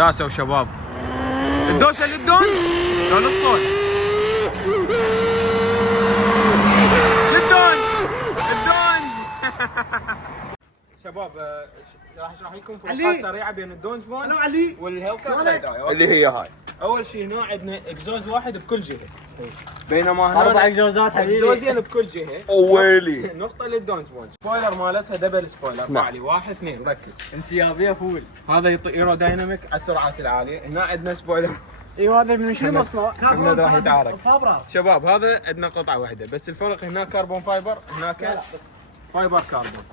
داسوا شباب. الدوسه للدون لون الصوت. للدون الدونج. شباب راح اشرح لكم فروقات سريعه بين الدونج فون والهيلكر اللي هي هاي. اول شيء هنا عندنا اكزوز واحد بكل جهه، بينما هنا 4 اكزوزات حبيبي، اكزوزين بكل جهه. ويلي نقطه للدونج فون. سبويلر مالتها دبل سبويلر. نعم. 1 2 ركز. انسيابيه فول. هذا يعطي ايرودايناميك على السرعات العاليه. هنا عندنا سبويلر. ايوه هذا من شنو مصنوع؟ محمد راح يتعارك. فابرا. شباب هذا عندنا قطعه واحده بس الفرق هناك كربون فايبر، هناك فايبر كربون.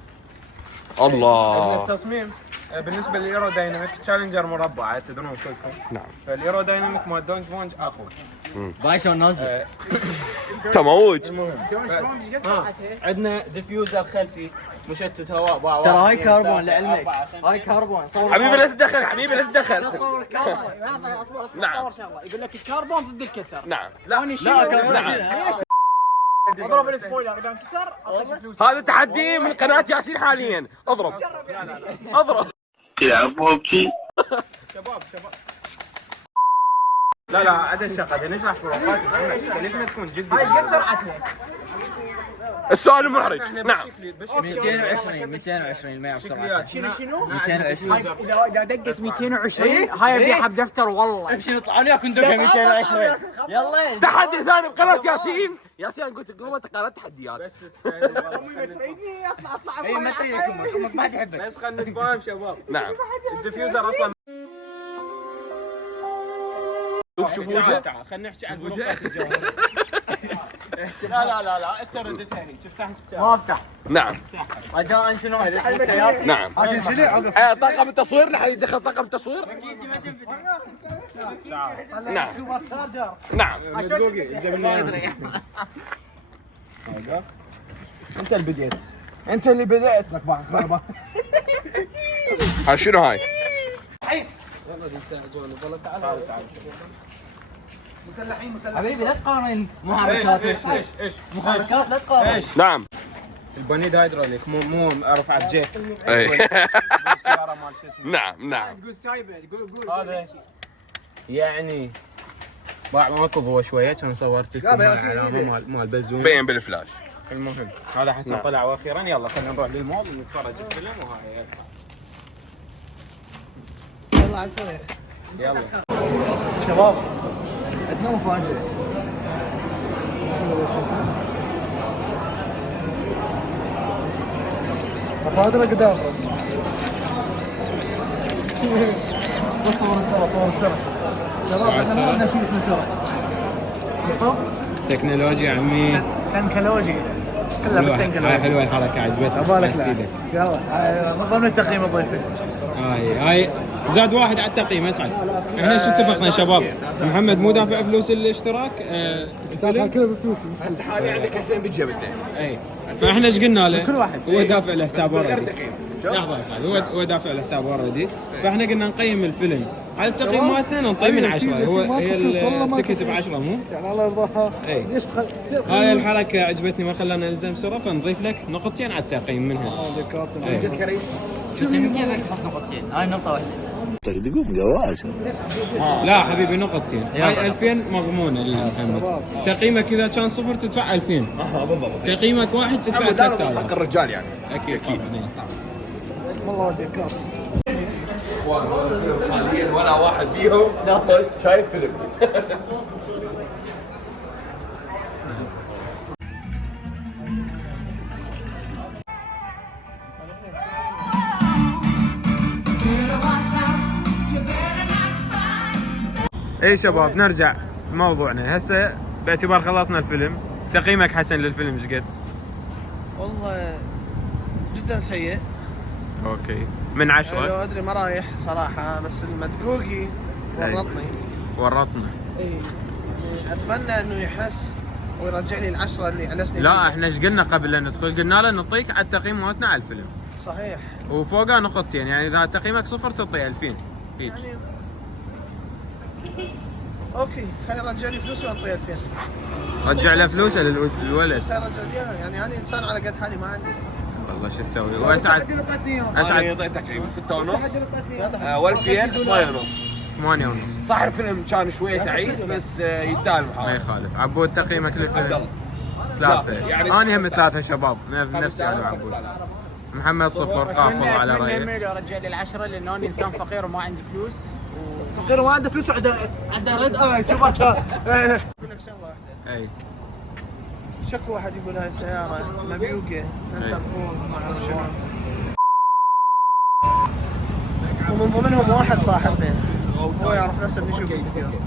عندنا الله. التصميم بالنسبه للايرودايناميك تشالنجر مربعه تدرون كلكم. نعم. فالايرودايناميك مال دونج فونج اقوى. باي شلون نازل؟ تموج. عندنا ديفيوزر خلفي مشتت هواء. ترى هاي كربون لعلمك، هاي كربون. صور حبيبي لا تتدخل، حبيبي لا تتدخل. صور كربون. لحظه اصبر نعم. صور شغله، يقول لك الكربون ضد الكسر. نعم. لا نعم. اضرب السبويلر اذا انكسر اعطيك فلوس. هذا تحدي من قناة ياسين حاليا. اضرب. اضرب. يا بوكي. شباب لا عاد الشغله نشرح فروقات. ليش ما تكون جدي؟ هاي قد سرعتها؟ السؤال المحرج. نعم. 220 ما يعرف سرعتها. شنو؟ 220. هاي اذا دقت 220 هاي ابيعها بدفتر والله. امشي نطلع وياك ندقها 220. يلا تحدي ثاني بقناة ياسين. ياسين قلت قبل قناة تحديات. بس تريدني اطلع اي ما تريدك امك ما تحبك. بس خلينا نتفاهم شباب. نعم. الديفيوزر اصلا شوف وجهه. خلينا نحكي عن فروقات الجوهر. لا انت ردت هني تفتح الساعه. ما افتح. نعم. رجاء شنو هاي؟ نعم. طاقم التصوير لحد يدخل طاقم التصوير. نعم. سوبر شارجر. نعم. انت اللي بديت. انت اللي بديت. هاي شنو هاي؟ حبيبي لا تقارن محركات هسه. ايش محركات لا تقارن. نعم. البنيد هيدروليك مو رفعت جيك. اي. السياره مال شو اسمه. نعم. تقول سايبه قول هذا يعني باع ماكو ضوء شويه كان صورت لكم العلامه مال بزون. بين بالفلاش. المهم هذا حسن طلع واخيرا. يلا خلينا نروح للمول ونتفرج الفيلم وهاي. يلا على السريع. يلا شباب عندنا مفاجأة. مفاجأة قدام. صور السرعة. شباب عندنا شيء اسمه سرعة. تكنولوجيا عمي. تنكولوجي. كلها بالتنكولوجي. هاي حلوه الحركه عجبتني. عبالك لا. يلا من ضمن التقييم ضيفي. هاي زاد واحد على التقييم اسعد. احنا شو اتفقنا شباب؟ محمد مو دافع فلوس الاشتراك. دافع كله بفلوسي. هسه حاليا عندك 2000 بجيبته. اي فاحنا ايش قلنا له؟ كل واحد. هو دافع له حساب اوردي. لحظه اسعد هو دافع له حساب اوردي. فاحنا قلنا نقيم الفيلم على التقييم مالتنا نعطيه من 10. هي التيكت ب 10 مو؟ يعني الله يرضاها. اي ليش هاي الحركه عجبتني ما خلانا نلزم سرعه فنضيف لك نقطتين على التقييم منها. شوف كيف تحط نقطتين؟ هاي نقطة واحدة. تقوم جواز. لا حبيبي نقطتين. هاي 2000 مضمونه لمحمد. تقييمك اذا كان صفر تدفع 2000. بالضبط. تقييمك واحد تدفع حق 3000. الرجال يعني. اكيد طبعاً. والله ودي كاف. حاليا ولا واحد فيهم داخل شايف فيلم. اي شباب نرجع لموضوعنا هسه باعتبار خلصنا الفيلم. تقييمك حسن للفيلم ايش قد؟ والله جدا سيء. اوكي من 10. لو ادري ما رايح صراحه بس المدقوقي ورطنا. اي يعني اتمنى انه يحس ويرجع لي العشرة اللي علسني لا فيها. احنا ايش قلنا قبل لا ندخل؟ قلنا له نعطيك على التقييم مالتنا على الفيلم صحيح. وفوقها نقطتين يعني اذا تقييمك صفر تعطيه 2000 هيك. يعني اوكي خلي يرجع لي فلوسي واعطيه 2000. رجع له فلوسه للولد. خلي يرجع لي إياها. يعني انا انسان على قد حالي ما عندي. والله شو تسوي؟ واسعد انا اعطيتك تقريبا 6 ونص. و2000 8 ونص. 8.5. صح الفيلم كان شويه تعيس بس يستاهل ما المحاولة. يخالف. عبود تقييمك عبد للفيلم؟ الله. 3. يعني انا هم 3 شباب نفسي انا وعبود. محمد 0 قافل على اتمنى رايه. يميل ورجع لي ال10 لانه انا انسان فقير وما عندي فلوس. فقير ما عنده فلوس وعنده رد سوبر شات. اقول لك شغله واحده. اي شكو واحد يقول هاي السياره مبيوقه انتربول ما اعرف شنو. ومن ضمنهم واحد صاحبنا هو يعرف نفسه من يشوف الفيديو.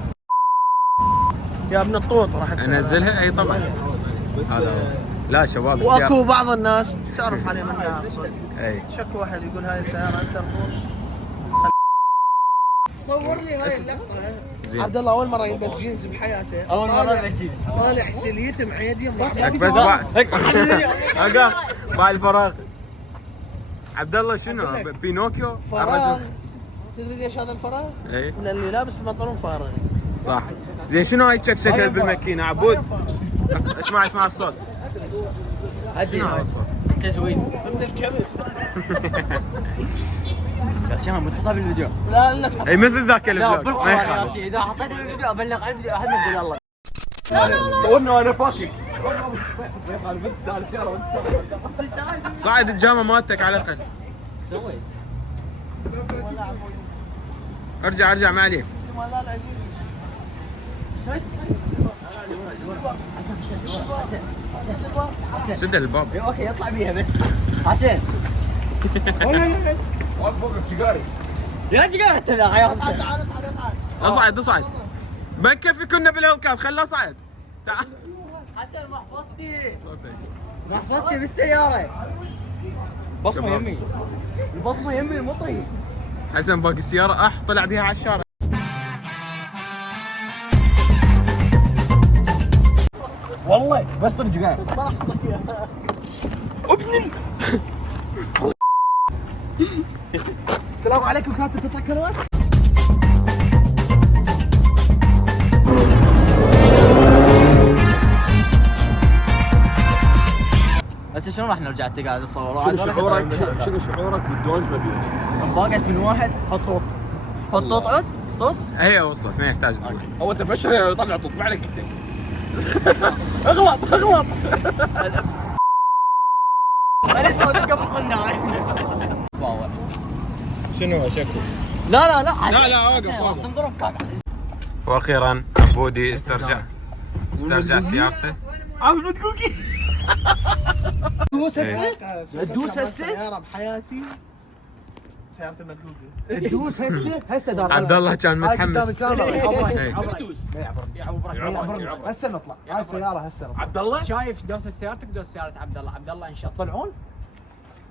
يا ابن الطوط راح تسوي. انزلها اي طبعا. هذا لا شباب السيارة. واكو بعض الناس تعرف عليه منها صدق. اي شكو واحد يقول هاي السياره انتربول. صور لي هاي اللقطه. زين. عبد الله اول مره يلبس جينز بحياته. اول مره يلبس جينز. طالع سليته معيد يم بس اقا باع الفراغ. عبد الله شنو أقول لك. بينوكيو فراغ. الرجل. تدري ليش هذا الفراغ؟ اي من اللي لابس البنطلون فارغ. صح. زين شنو هاي تشكشكه بالماكينه عبود؟ اسمع الصوت. شنو هاي الصوت؟ تزوين. من الكبس. يا شباب بتحطها بالفيديو. لا لا تحط. اي مثل ذاك لا الفلوج ما بالقران يا يخالف. سيدي اذا حطيتها بالفيديو ابلغ على الفيديو احد يقول يلا. صورنا وانا فاكك. صعد الجامه مالتك على الاقل. ارجع ما عليك. لا لا سد الباب. اوكي يطلع بيها بس. حسين. فوق السيجاري. يا جيجار انت يا اصعد ما نكفي كنا بالهلكات خلاه صعد. تعال. حسن محفظتي بالسيارة. بصمه يمي. البصمة يمي المطي. حسن باقي السياره طلع بيها على الشارع. والله بس ترجع. السلام عليكم كاتب قطع كروات. بس شلون راح نرجع تقعد نصور؟ شنو شعورك بالدونج مبيوت؟ باقت من واحد حط طوط. حط طوط عد طوط. هي وصلت ما يحتاج تقول. هو انت فشل يطلع طوط ما عليك انت. اغلط. ليش ما قبل قلنا شنو شكو؟ لا لا وقف. تنضرب كاك. واخيرا عبودي استرجع سيارته. عم تقولي دوس هسه. تدوس هسه؟ سيارة بحياتي. سيارة المدقوقة. تدوس هسه دار. عبد الله كان متحمس. إيه. هسه نطلع. هاي السيارة هسه نطلع. عبد الله. شايف دوسة سيارتك دوس سيارة عبد الله ان شاء الله طلعون.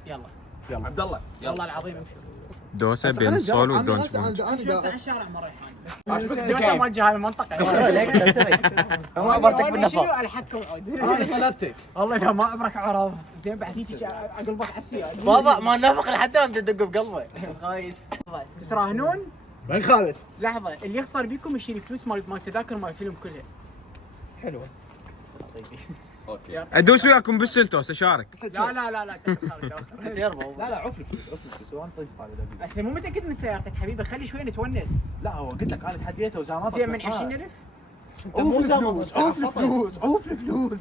يلا عبد الله والله العظيم امشوا. دوسه بين الصول والدونج. شو على الشارع مره ريحان بس عجبك دوسة الدكان؟ موجهه هاي المنطقه. ما عبرتك شنو بالنفق. الحكم انا غلبتك. والله اذا ما عمرك عرف زين بعد تيجي اقلبك على السيارة. بابا ما نافق لحتى انت تدق بقلبه خايس. تراهنون وين خالد؟ لحظه اللي يخسر بيكم يشيل فلوس مال تذاكر مال الفيلم كلها. حلوة. ادوس وياكم بالسلتوس اشارك. لا لا عفل فلوس وانا طيف هذا. بس مو متاكد من سيارتك حبيبي خلي شوي نتونس. لا هو قلت لك انا تحديته وزعمات. زين من 20,000 عوف الفلوس.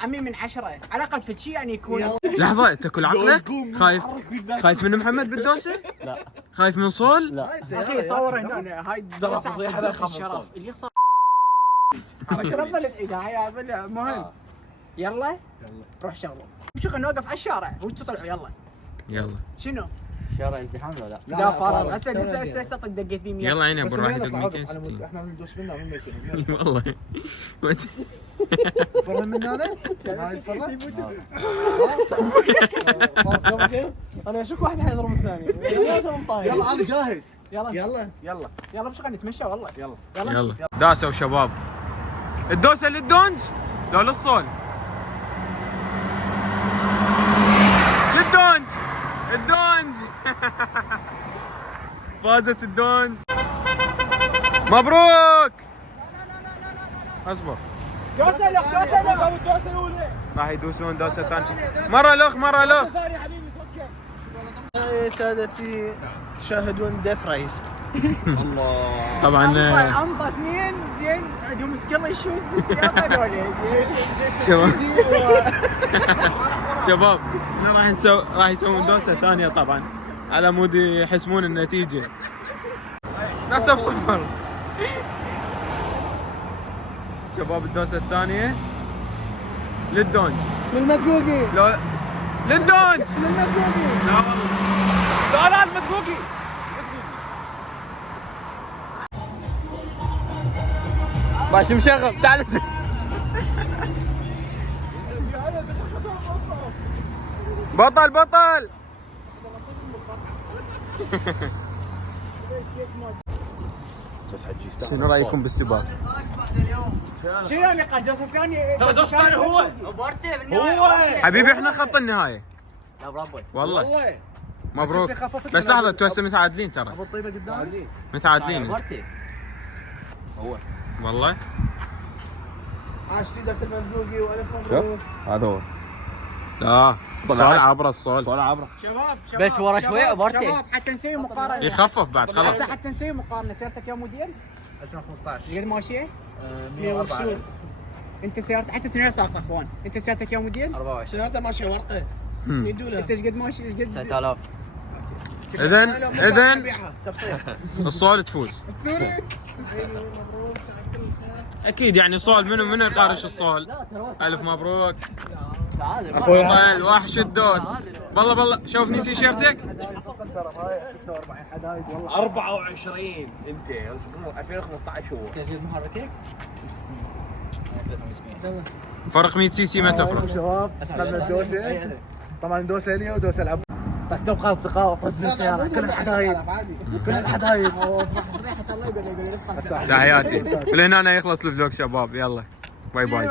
عمي من 10 على الاقل في شيء يعني يكون. لحظه تاكل عقلك؟ خايف من محمد بالدوسه؟ لا خايف من صول؟ لا اخي صور هنا هاي ترى فضيحة لا يخاف من الشرف الصوت. اللي يخسر. شرفنا تعيدها هاي مهم. يلا روح شغله. شو نوقف على الشارع وانتوا تطلعوا يلا. شنو؟ شارع ازدحام ولا لا؟ لا فارغ هسه طق دقيت بي 100. يلا عيني ابو راح يدق 260. احنا ندوس منه وهم يصير. والله فرن من هذا؟ هاي الفرن؟ انا اشوف واحد حيضرب الثاني. يلا انا جاهز. يلا مش خلينا نتمشى والله. يلا داسوا شباب. الدوسه للدونج لو للصول؟ الدونج فازت الدونج. مبروك. اصبر دوسه الاولى راح يدوسون دوسه ثانيه. مره لخ يا سادتي تشاهدون ديث ريس. طبعا انطى اثنين زين عندهم سكيل شوز بالسياره هذول زين. شباب شباب احنا راح يسوون دوسه ثانيه طبعا على مود يحسمون النتيجه. ناس 0-0 شباب. الدوسه الثانيه للدونج للمدقوقي. لا للدونج للمدقوقي. لا والله لا المدقوقي. ماشي مشغل تعال بطل بطل. شنو رايكم بالسباق؟ شنو النقاش دوسه ثانيه؟ دوسه ثانيه هو حبيبي احنا خط النهايه يا بربي والله. مبروك. بس لحظه انتوا هسه متعادلين ترى. ابو الطيبه قدام. متعادلين هو والله. عاش سيدك المدقوقي والف مبروك. هذا هو لا صال عبره الصال ولا عبره. شباب بس ورا شوي أبارتي. شباب حتى نسوي مقارنه. يخفف بعد خلاص. حتى نسوي مقارنه. سيارتك يا مدير 2015 قد ماشيه؟ 104. انت سيارتك حتى سنين ساقطه اخوان. انت سيارتك يا مدير 24 سيارته ماشيه ورقه. يدوله. انت ايش قد ماشي ايش قد 9000 اذن تفصيل. الصال تفوز اكيد. يعني صال منو يقارش الصال؟ الف مبروك تعال بطل وحش الدوس. بالله شوفني تيشيرتك 24 انت 2015 هو. تسجيل محركك فرق 100 سي سي ما تفرق. شباب اخذنا الدوسه. طبعا دوسه لي ودوسه الاب. بس تبقى اصدقاء طز بالسياره كل الحدايد كل الحدايد. ريحه الله يقول تحياتي. لهنا يخلص الفلوق شباب. يلا باي باي.